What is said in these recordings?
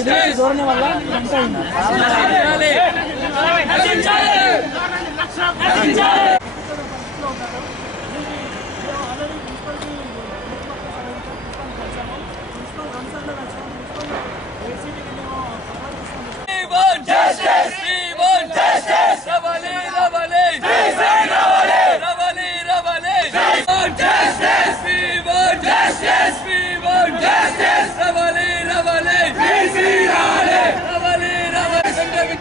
విదేశీ ధోరణి వల్ల ఎంత అయింది.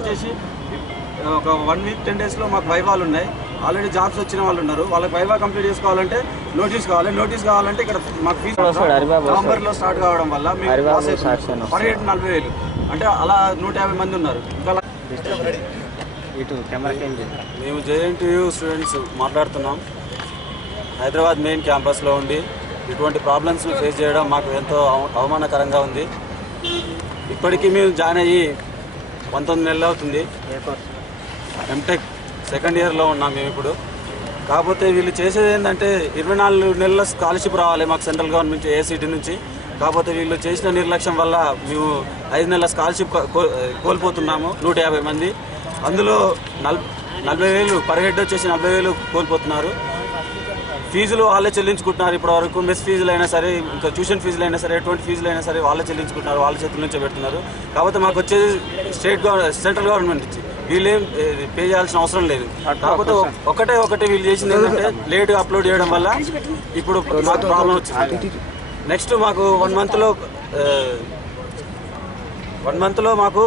వచ్చేసి ఒక వన్ వీక్ టెన్ డేస్లో మాకు వైవాలు ఉన్నాయి. ఆల్రెడీ జాబ్స్ వచ్చిన వాళ్ళు ఉన్నారు. వాళ్ళకి వైవా కంప్లీట్ చేసుకోవాలంటే నోటీస్ కావాలి. నోటీస్ కావాలంటే ఇక్కడ మాకు ఫీజు నవంబర్లో స్టార్ట్ కావడం వల్ల. పర్ హెడ్ నలభై వేలు. అంటే అలా నూట యాభై మంది ఉన్నారు. మేము జేఎన్టీయూ స్టూడెంట్స్ మాట్లాడుతున్నాం. హైదరాబాద్ మెయిన్ క్యాంపస్లో ఉండి ఇటువంటి ప్రాబ్లమ్స్ని ఫేస్ చేయడం మాకు ఎంతో అవ- అవమానకరంగా ఉంది. ఇప్పటికీ మేము జాయిన్ అయ్యి పంతొమ్మిది నెలలు అవుతుంది. ఎంటెక్ సెకండ్ ఇయర్లో ఉన్నాం మేము ఇప్పుడు. కాకపోతే వీళ్ళు చేసేది ఏంటంటే ఇరవై నాలుగు నెలల స్కాలర్షిప్ రావాలి మాకు సెంట్రల్ గవర్నమెంట్ ఏసీటీ నుంచి. కాకపోతే వీళ్ళు చేసిన నిర్లక్ష్యం వల్ల మేము ఐదు నెలల స్కాలర్షిప్ కో- కోల్పోతున్నాము నూట యాభై మంది. అందులో నలభై వేలు పర్ హెడ్ వచ్చేసి నలభై వేలు కోల్పోతున్నారు. ఫీజులు వాళ్ళే చెల్లించుకుంటున్నారు ఇప్పటి వరకు మెస్ ఫీజులు అయినా సరే ఇంకా ట్యూషన్ ఫీజులు అయినా సరే ఎటువంటి ఫీజులు అయినా సరే వాళ్ళే చెల్లించుకుంటున్నారు వాళ్ళ చేతుల నుంచే పెడుతున్నారు. కాకపోతే మాకు వచ్చేది స్టేట్ గవర్నమెంట్ సెంట్రల్ గవర్నమెంట్ నుంచి వీళ్ళేం పే చేయాల్సిన అవసరం లేదు. కాకపోతే ఒక- ఒకటే ఒకటి వీళ్ళు చేసింది ఏంటంటే లేట్గా అప్లోడ్ చేయడం వల్ల ఇప్పుడు మాకు ప్రాబ్లం వచ్చింది. నెక్స్ట్ మాకు వన్ మంత్లో వన్ మంత్లో మాకు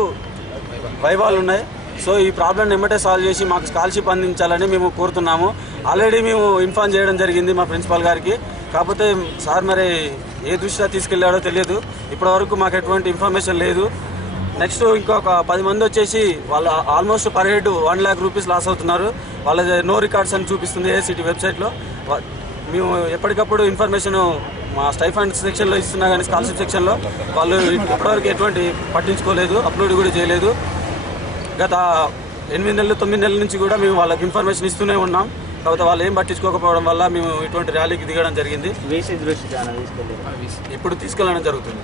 వైవాలు ఉన్నాయి సో ఈ ప్రాబ్లం నిమ్మటే సాల్వ్ చేసి మాకు స్కాలర్షిప్ అందించాలని మేము కోరుతున్నాము. ఆల్రెడీ మేము ఇన్ఫార్మ్ చేయడం జరిగింది మా ప్రిన్సిపాల్ గారికి. కాకపోతే సార్ మరి ఏ దృష్ట్యా తీసుకెళ్ళాడో తెలియదు. ఇప్పటివరకు మాకు ఎటువంటి ఇన్ఫర్మేషన్ లేదు. నెక్స్ట్ ఇంకొక పది మంది వచ్చేసి వాళ్ళ almost per head one lakh rupees loss అవుతున్నారు. వాళ్ళ నో రికార్డ్స్ అని చూపిస్తుంది ఏసీటీ వెబ్సైట్లో మేము ఎప్పటికప్పుడు ఇన్ఫర్మేషన్ మా స్టైఫండ్ సెక్షన్లో ఇస్తున్నా కానీ స్కాలర్షిప్ సెక్షన్లో వాళ్ళు ఇప్పటివరకు ఎటువంటి పట్టించుకోలేదు అప్లోడ్ కూడా చేయలేదు. గత ఎనిమిది నెలలు తొమ్మిది నెలల నుంచి కూడా మేము వాళ్ళకి ఇన్ఫర్మేషన్ ఇస్తూనే ఉన్నాం కాకపోతే వాళ్ళు ఏం పట్టించుకోకపోవడం వల్ల మేము ఇటువంటి ర్యాలీకి దిగడం జరిగింది ఇప్పుడు తీసుకెళ్ళడం జరుగుతుంది